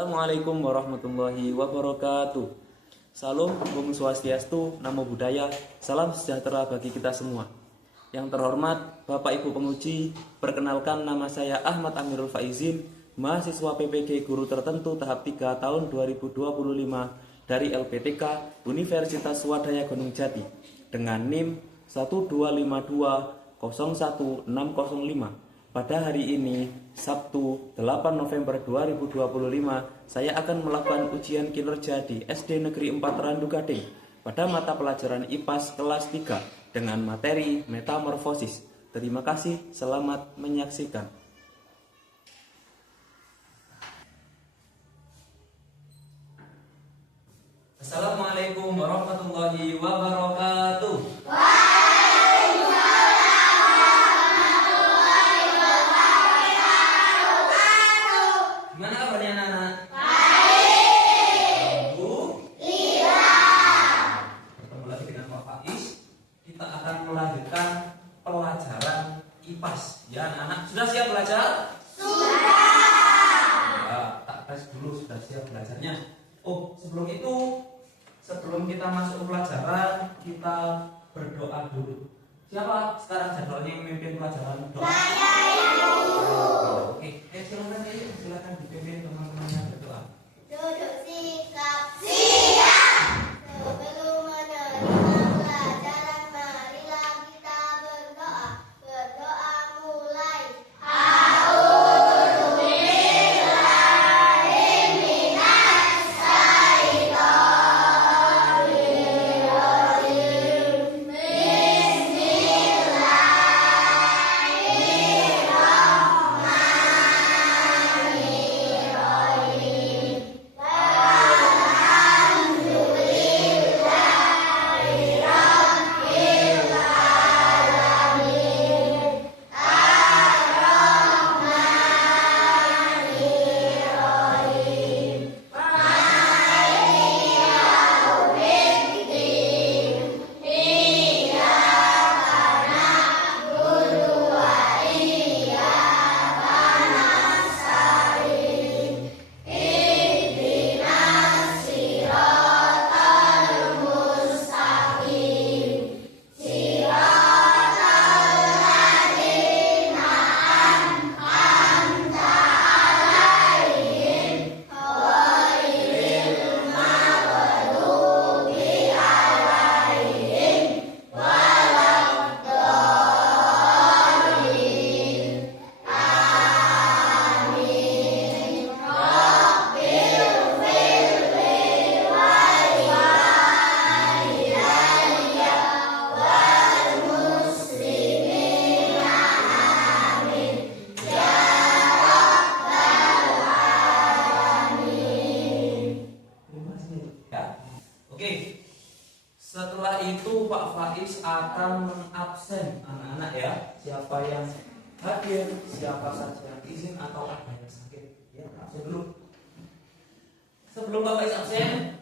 Assalamualaikum warahmatullahi wabarakatuh. Salam, Om Swastiastu, Namo Buddhaya, salam sejahtera bagi kita semua. Yang terhormat Bapak Ibu penguji, perkenalkan nama saya Ahmad Amirul Faizin, mahasiswa PPG Guru Tertentu tahap 3 tahun 2025 dari LPTK Universitas Swadaya Gunung Jati dengan NIM 125201605. Pada hari ini, Sabtu 8 November 2025, saya akan melakukan ujian kinerja di SD Negeri 4 Randu Gading pada mata pelajaran IPAS kelas 3 dengan materi metamorfosis. Terima kasih, selamat menyaksikan. Assalamualaikum warahmatullahi wabarakatuh. Gimana kabarnya anak-anak? Baik. Bu? Iya. Bertemu lagi dengan Pak Faiz. Kita akan melanjutkan pelajaran IPAS. Ya anak-anak, sudah siap belajar? Sudah. Ya, tak tes dulu sudah siap belajarnya. Oh, sebelum kita masuk ke pelajaran, kita berdoa dulu. Siapa sekarang jadwalnya yang memimpin pelajaran doa? Saya yang dulu. Oke, silakan dipimpin teman-temannya berdoa. Duduk sikap siap. Sebelum menerima pelajaran, marilah kita berdoa. Berdoa mulai. Oke, setelah itu Pak Faiz akan mengabsen anak-anak ya. Siapa yang hadir, siapa saja yang izin atau ada yang sakit, ya absen dulu. Sebelum Pak Faiz absen,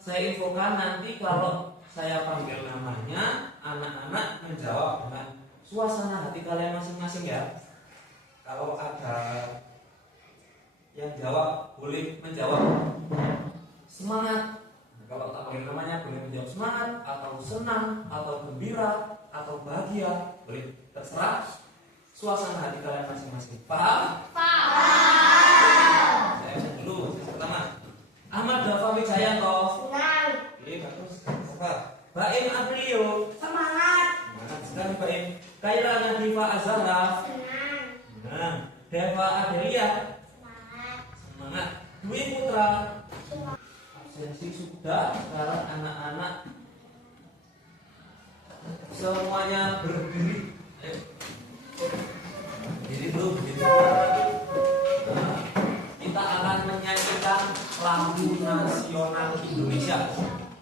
saya infokan nanti kalau saya panggil namanya, anak-anak menjawab dengan suasana hati kalian masing-masing ya. Kalau ada yang jawab, boleh menjawab semangat. Kalau tak panggil namanya, boleh menjawab semangat, atau senang, atau gembira, atau bahagia. Boleh, terserah suasana hati kalian masing-masing. Paham? Paham. Saya cek dulu, yang pertama Ahmad Dafa Wijayanto. Senang. Oke, bagus. Apa? Baim Aprilio. Semangat. Semangat sekali Baim. Kaila Nadifa Azhara. Senang. Nah, Deva Adelia. Semangat. Semangat. Dwi Putra. Semangat. Absensi sudah. Sekarang anak-anak semuanya berdiri. Ayo. Berdiri dulu, berdiri. Nah, kita akan menyanyikan lagu nasional Indonesia.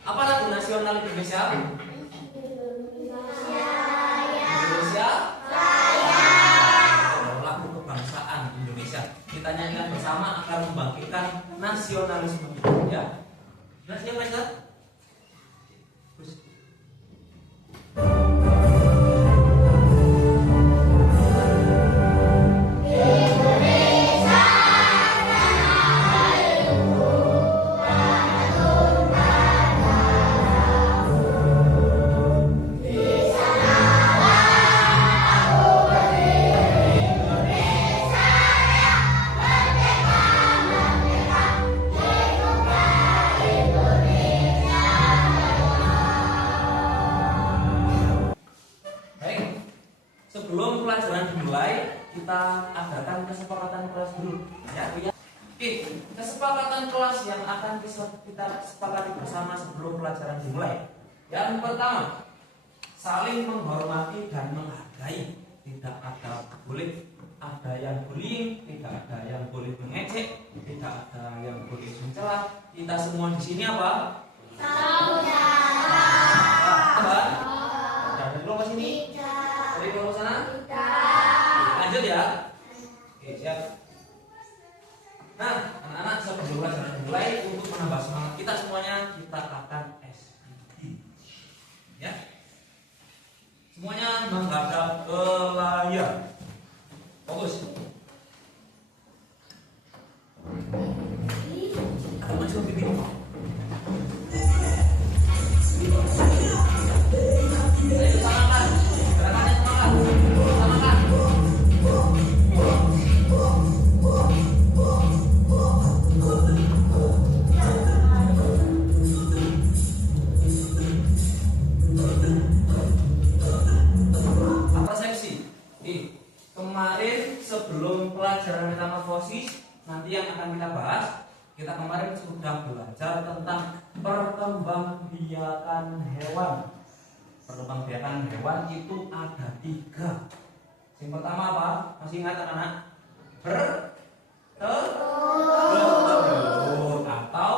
Apa lagu nasional Indonesia? Indonesia Raya. Lagu kebangsaan Indonesia. Kita nyanyikan bersama akan membangkitkan nasionalisme kita, ya. Jelas ya, Mas? dulu. Ya, Bu ya. Oke, kesepakatan kelas yang akan kita sepakati bersama sebelum pelajaran dimulai. Yang pertama, saling menghormati dan menghargai. Tidak ada boleh ada yang bullying, tidak ada yang boleh mengejek, tidak ada yang boleh mencela. Kita semua di sini apa? Saudara. Apa? Ada kelompok sini? Dari kelompok sana? Lanjut ya. Oke, siap. Nah, anak-anak sebelum pelajaran dimulai, untuk menambah semangat kita semuanya, kita akan SPD. Ya. Semuanya menghadap ke layar. Fokus. Ada maju pipi. Ayo samakan. Gerakannya samakan. Samakan. Kemarin sebelum pelajaran metamorfosis, nanti yang akan kita bahas, kita kemarin sudah belajar tentang perkembangbiakan hewan. Perkembangbiakan hewan itu ada 3. Yang pertama apa? Masih ingat anak-anak? Bertelur atau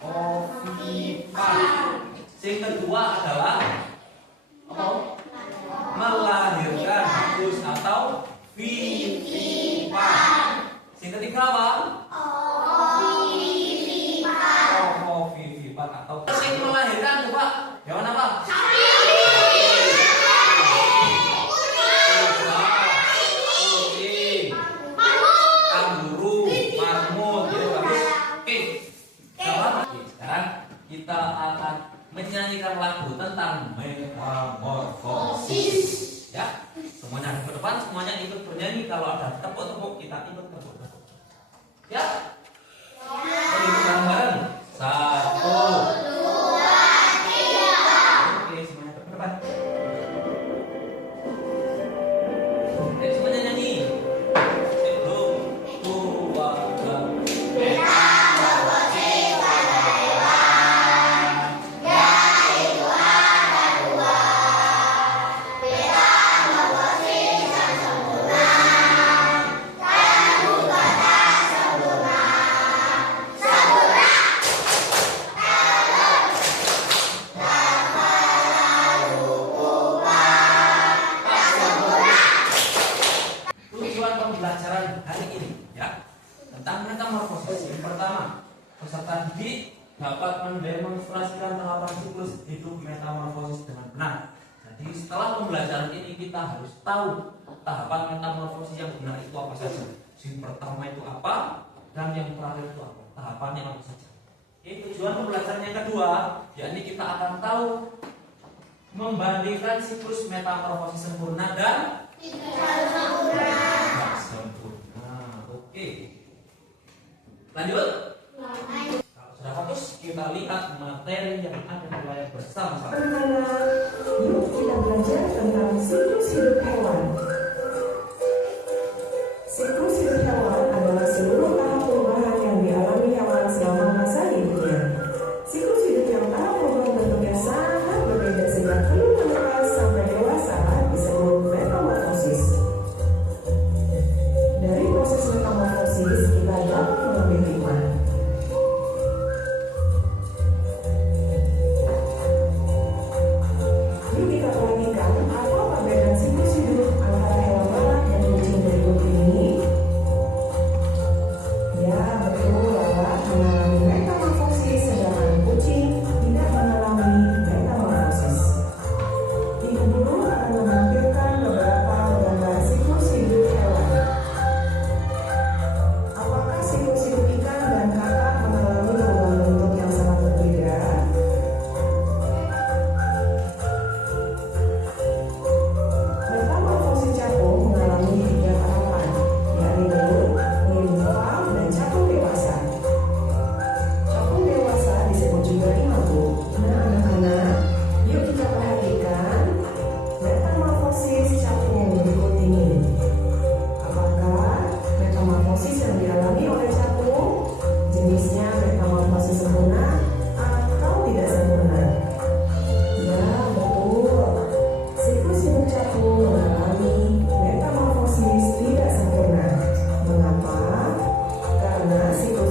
ovipar. Yang kedua adalah apa? Melahirkan haus atau vivipar. Yang ketiga apa? Ovivipar atau yang melahirkan coba hewan apa? Kucing, kanguru, marmut, ya bagus. Oke, sekarang kita akan menyanyikan lagu tentang metamorfosis. Ya, semuanya ke depan, semuanya ikut bernyanyi. Kalau ada tepuk-tepuk, kita ikut tepuk-tepuk. Ya? Jadi bareng-bareng. 1, 2, 3. Oke, semuanya ke depan. Oke, semuanya nyanyi. 1, 2, 3. Pembelajaran hari ini ya tentang metamorfosis. Yang pertama, peserta didik dapat mendemonstrasikan tahapan siklus hidup metamorfosis dengan benar. Jadi setelah pembelajaran ini kita harus tahu tahapan metamorfosis yang benar itu apa saja. Yang pertama itu apa dan yang terakhir itu apa, tahapannya apa saja. Tujuan pembelajaran yang kedua, yakni kita akan tahu membandingkan siklus metamorfosis sempurna dan tidak sempurna. Oke. Lanjut. Kalau sudah fokus, kita lihat materi yang ada di layar bersama-sama. Yuk kita belajar tentang siklus hidup hewan. Siklus hidup hewan adalah seluruh tahap perubahan yang dialami hewan selama masa hidupnya. Siklus hidup yang tahap perubahan bentuknya sangat berbeda sejak belum menetas sampai dewasa disebut metamorfosis. Dari proses metamorfosis kita dapat mengambil hikmah. Yuk kita perhatikan apa perbedaan siklus hidup antara hewan lalat dan kucing berikut ini. Ya betul, lalat mengalami metamorfosis sedangkan kucing tidak mengalami metamorfosis. Ibu guru akan menampilkan beberapa gambar siklus hidup hewan. Apakah siklus hidup ikan dan kakap mengalami perubahan bentuk yang sangat berbeda? Metamorfosis capung mengalami 3 tahapan, yakni telur, nimfa, dan capung dewasa.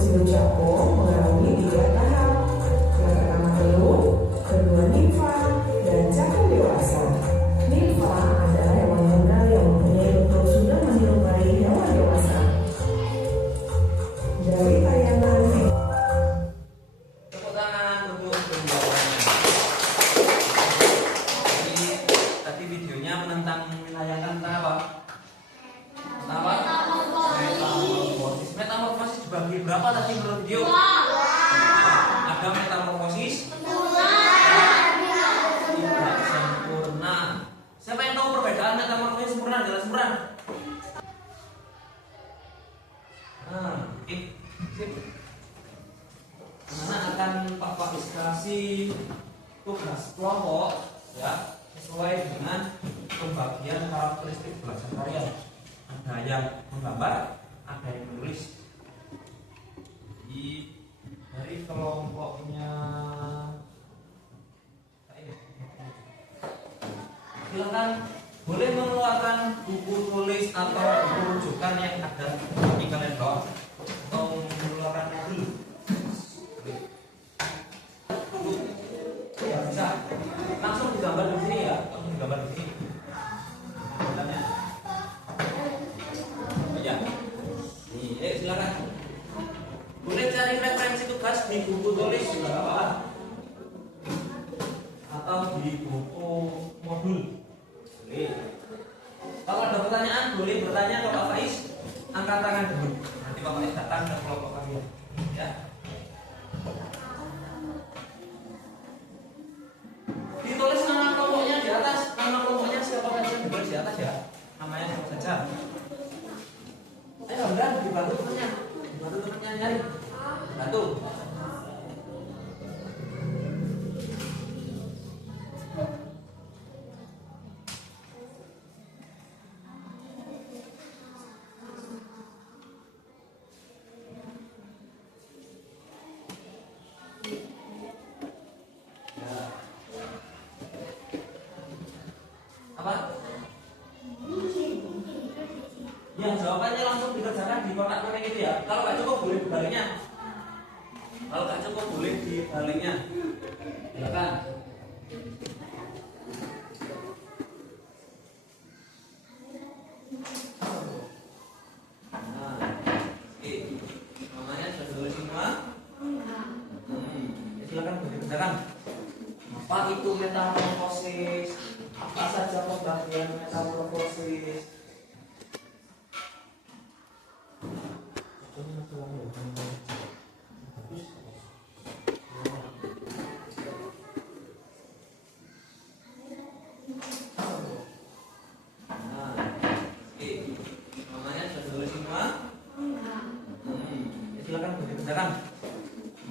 Deposito Capung mengalami 3 tahap. Yang pertama telur, kedua nimfa, dan cakung dewasa. Nimfa adalah hewan muda yang mempunyai bentuk sudah menyerupai hewan dewasa. Dari tayangan Tepuk tangan untuk pembawaannya. Jadi tadi videonya menentang menayangkan tentang apa? Tentang apa? Metamorfosis. Metamorfosis dibagi berapa tadi menurut video? Ada metamorfosis tidak sempurna. Siapa yang tahu perbedaan metamorfosis sempurna dan tidak sempurna? Sip. Anak akan Pak Faiz kasih tugas kelompok ya sesuai dengan pembagian karakteristik belajar kalian. Ada yang menggambar, ada yang menulis. Jadi dari kelompoknya silakan boleh mengeluarkan buku tulis atau buku rujukan yang ada di kalian bawa atau mengeluarkan mobil. Ya bisa langsung digambar di sini ya, langsung digambar di sini. Gambarnya. Ya. Nih, silakan. Boleh cari referensi tugas di buku tulis juga apa? Atau di buku modul. Boleh. Kalau ada pertanyaan boleh bertanya ke Pak Faiz. Angkat tangan dulu. Nanti Pak Faiz datang ke kelompok kalian. Ya. Ditulis nama kelompoknya di atas. Nama kelompoknya siapa saja ditulis di atas ya. Namanya siapa saja. Ayo udah dibantu temannya. Dibantu temannya nyari. Bantu. Apa? Ya jawabannya langsung dikerjakan di kotak kuning itu ya. Kalau nggak cukup boleh dibaliknya. Kalau nggak cukup boleh dibaliknya. Silakan. Nah, oke. Namanya sudah ditulis semua. Ya, silakan boleh dikerjakan. Apa itu metamorfosis? Apa saja pembagian metamorfosis? Namanya sudah ditulis semua. Ya, silakan boleh dikerjakan.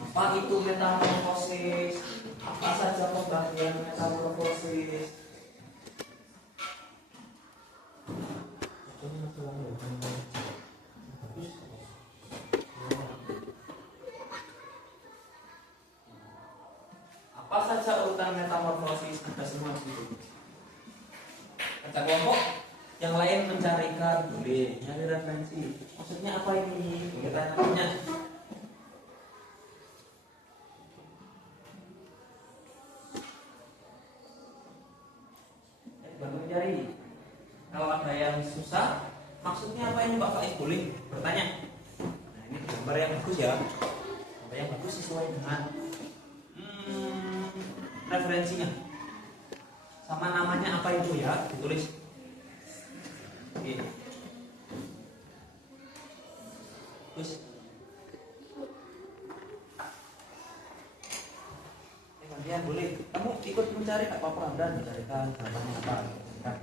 Apa itu metamorfosis? Apa saja pembagian metamorfosis? Apa saja urutan metamorfosis ada semua di situ. Baca kelompok yang lain mencarikan boleh nyari referensi. Maksudnya apa ini? Boleh tanya-tanya. Bantu mencari. Kalau ada yang susah, maksudnya apa ini Pak Faiz boleh bertanya. Nah ini gambar yang bagus ya. Gambar yang bagus sesuai dengan referensinya. Sama namanya apa itu ya, ditulis. Oke. Terus gantian boleh. Kamu ikut mencari tak apa-apa dan mencarikan jawabannya apa. Kan?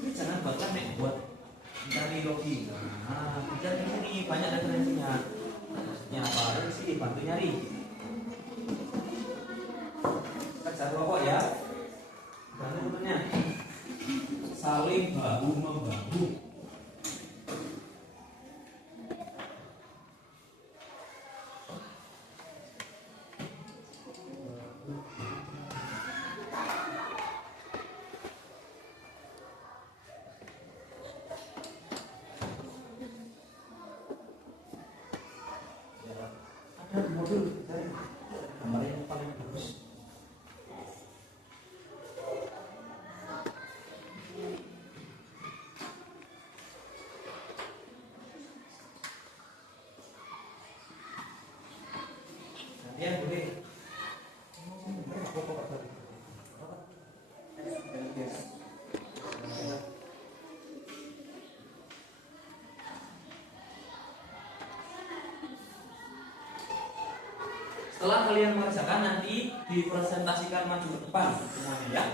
Ini jangan bahkan nek buat mencari logi. Nah, bicara ini banyak referensinya. Maksudnya apa? Sih bantu nyari. Kerja kelompok ya. Bantu temennya. Saling bahu membahu. dulu, cari gambarnya yang paling bagus. Gantian boleh. Setelah kalian mengerjakan nanti dipresentasikan maju ke depan semuanya ya.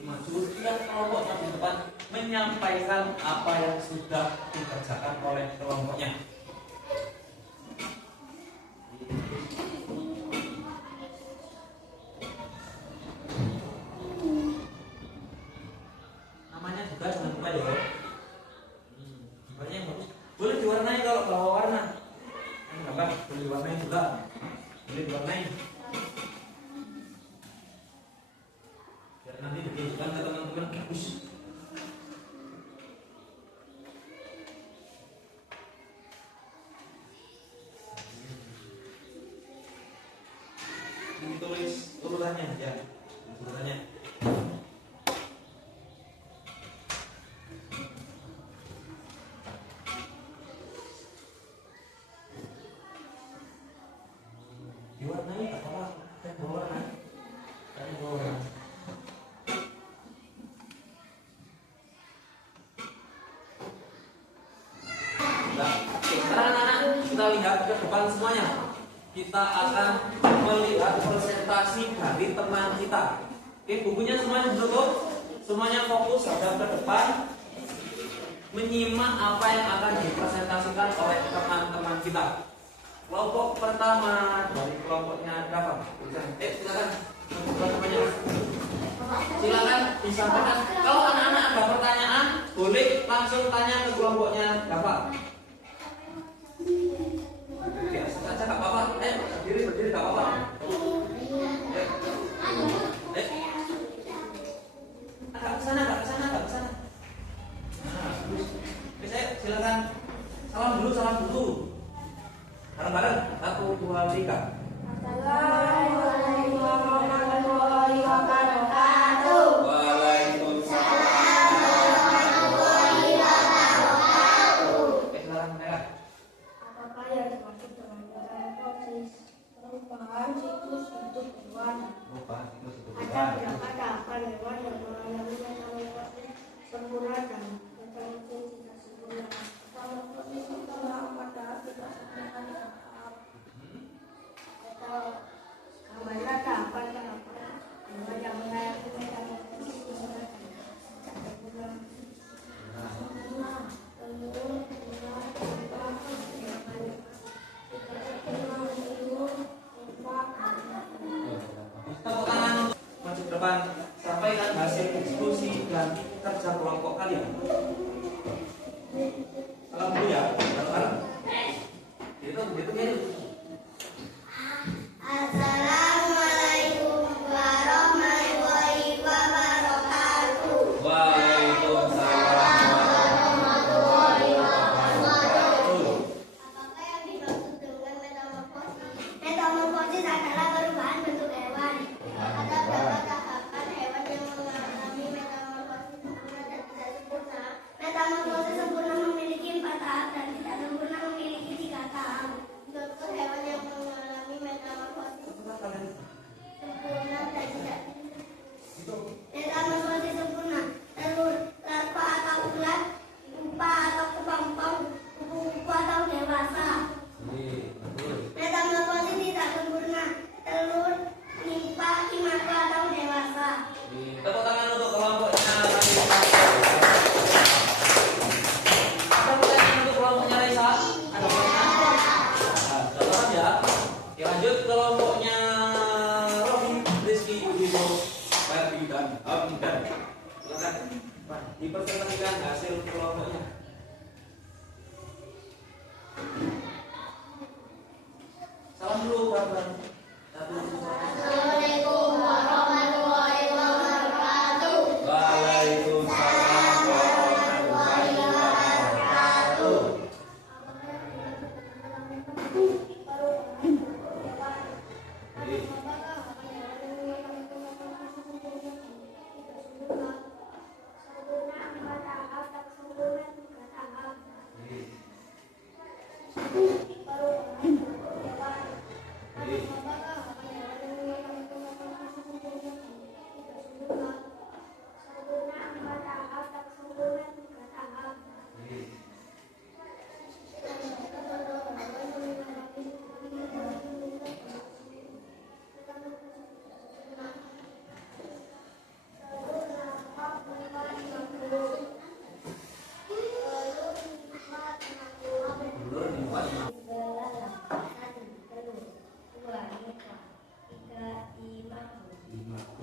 Maju tiap kelompok maju ke depan menyampaikan apa yang sudah dikerjakan oleh kelompoknya. Namanya juga jangan lupa ya. Gambarnya yang bagus. Boleh diwarnai kalau bawa warna. Gambar boleh diwarnai juga. Boleh diwarnai biar nanti ditunjukkan ke teman-teman bagus. Ditulis urutannya ya, urutannya. Diwarnai tak apa, kan warna, kan warna. Nah, sekarang anak-anak kita lihat ke depan semuanya. Kita akan melihat presentasi dari teman kita. Oke, bukunya semuanya ditutup, semuanya fokus hadap ke depan, menyimak apa yang akan dipresentasikan oleh teman-teman kita. Kelompok pertama dari kelompoknya Dafa. Silakan teman-temannya. Silakan disampaikan. Kalau anak-anak ada pertanyaan, boleh langsung tanya ke kelompoknya Dafa. Biasa saja nggak apa-apa. Berdiri nggak apa-apa. Agak ke sana. Nah, oke, saya silakan. Salam dulu. Bareng-bareng, 1, 2, 3. Assalamualaikum warahmatullahi wabarakatuh. Waalaikumsalam warahmatullahi wabarakatuh. Oke, silakan mereka. Apakah yang dimaksud dengan metamorfosis? Perubahan siklus bentuk hewan. Ada berapa tahapan hewan yang mengalami metamorfosis sempurna dan metamorfosis tidak sempurna? Metamorfosis sempurna pada tidak sempurna tahap. Atau gambarnya tahapan hewan yang mengalami metamorfosis sempurna dan tidak sempurna. Tepuk tangan.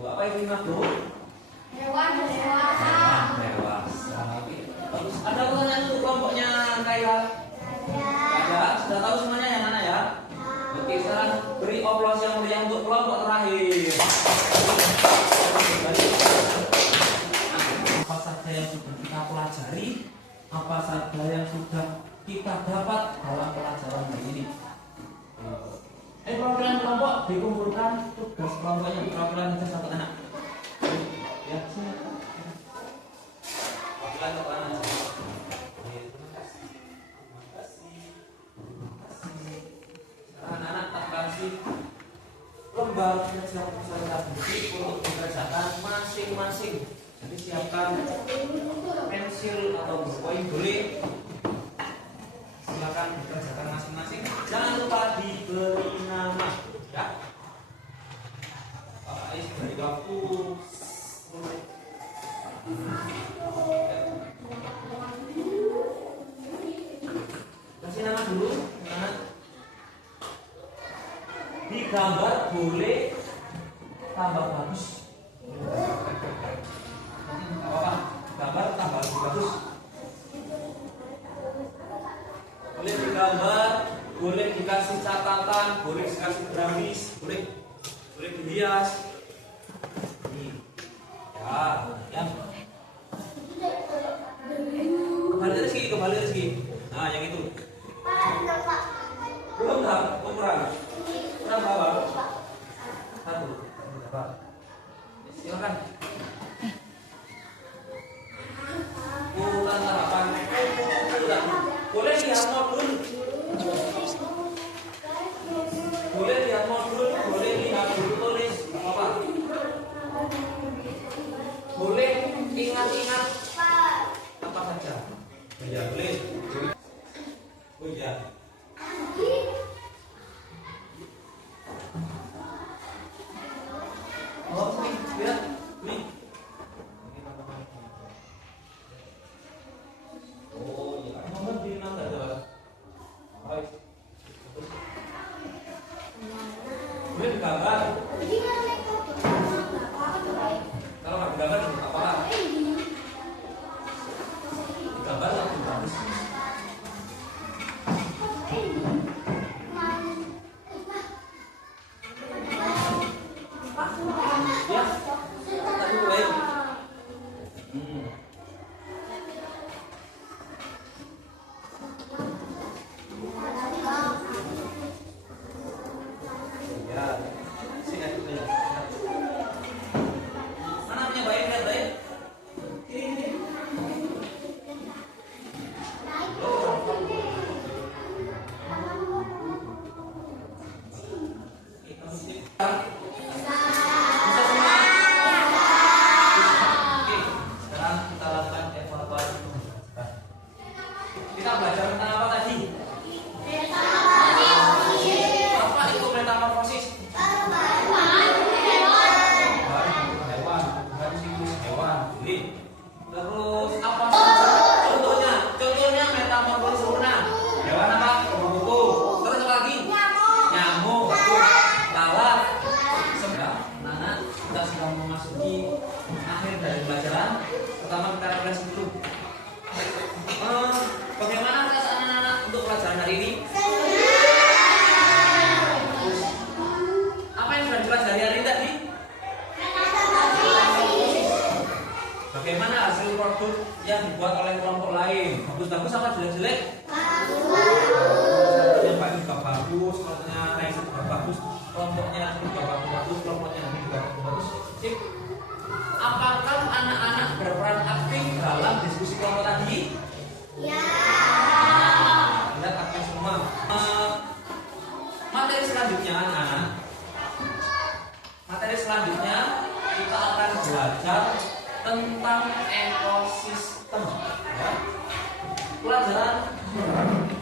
Apa itu madu? Hewan dewasa. Dewasa. Terus ada pertanyaan untuk kelompoknya kayak ada. Sudah tahu semuanya yang mana ya? Oke, sekarang beri oplos yang meriah untuk kelompok terakhir. Apa saja yang sudah kita pelajari? Apa saja yang sudah kita dapat dalam pelajaran hari ini? Perwakilan kelompok dikumpulkan, tugas kelompoknya perwakilan itu satu anak. Ya, sini. Perwakilan satu anak. Sekarang anak-anak tak kasih lembar kerja peserta didik untuk dikerjakan masing-masing. Jadi siapkan pensil atau poin boleh. Silakan dikerjakan masing-masing. Jangan lupa diberi nama, ya. Pak Ais beri waktu. Kasih nama dulu. Nah. Digambar boleh tambah bagus. Apa? Gambar tambah bagus. Boleh digambar, boleh dikasih catatan, boleh dikasih grafis, boleh dihias. Ini, ya. Kembali rezeki. Nah, yang itu. Belum tak, kurang berapa? Satu. Berapa? Silakan. Kurang harapan. Boleh lihat modul. Boleh lihat modul, boleh lihat buku tulis, apa? Boleh ingat-ingat apa saja. Ya boleh. Oh ya. Oh, ini lihat, ini. Oh ya, nomor di mana ada? Baik. Boleh digambar. Kalau nggak digambar apa? Digambar lebih bagus. Ya, tadi mulai. Ya, sini aja. Mana punya bayi lihat bayi? Ini. Kita belajar tentang apa tadi? Apa itu metamorfosis? Hewan, bukan siklus hewan. Jadi, terus apa? Contohnya metamorfosis sempurna. Hewan apa? Kupu-kupu. Terus apa lagi? Nyamuk, lalat. Nah, kita sudah memasuki akhir dari pelajaran. Pertama kita refleksi dulu. Bagaimana perasaan anak-anak untuk pelajaran hari ini? Apa yang sudah dipelajari hari ini tadi? Bagaimana hasil produk yang dibuat oleh kelompok lain? Bagus-bagus apa jelek-jelek? Yang Pak juga bagus, kelompoknya Raisa juga bagus, kelompoknya juga bagus, kelompoknya ini juga bagus. Sip. Apakah anak-anak berperan aktif dalam diskusi kelompok tadi? Ya. Lihat aktif semua.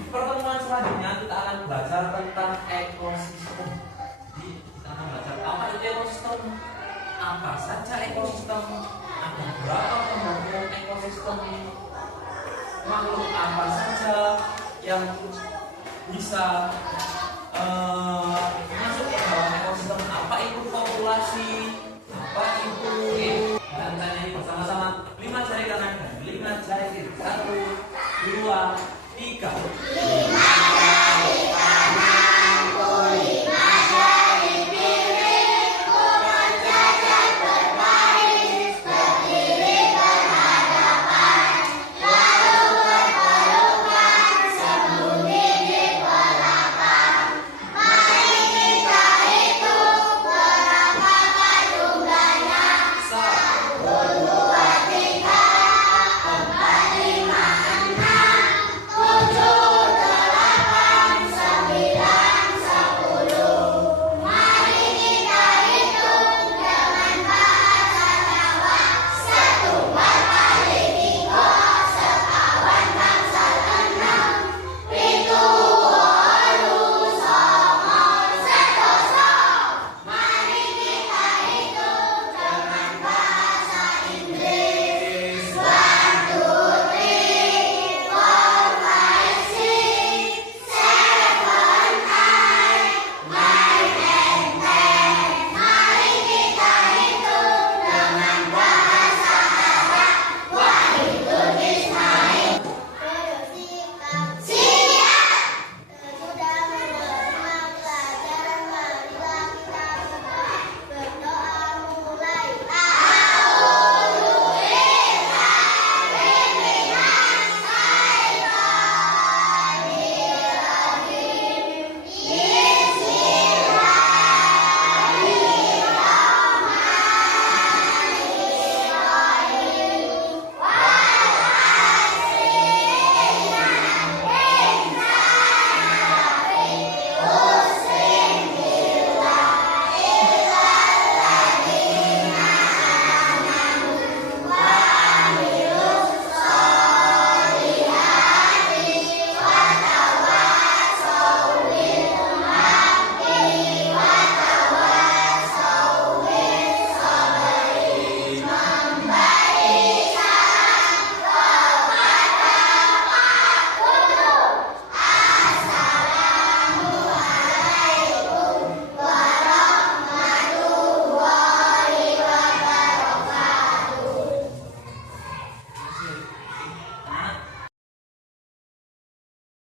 Pertemuan selanjutnya kita akan belajar tentang ekosistem. Jadi kita akan belajar apa itu ekosistem, apa saja ekosistem, ada berapa pembagian ekosistem, makhluk apa saja yang bisa masuk ke dalam ekosistem, apa itu populasi, apa itu. Dan tanya ini bersama-sama 5 jari kanan dan 5 jari kiri. 1, 2, 3.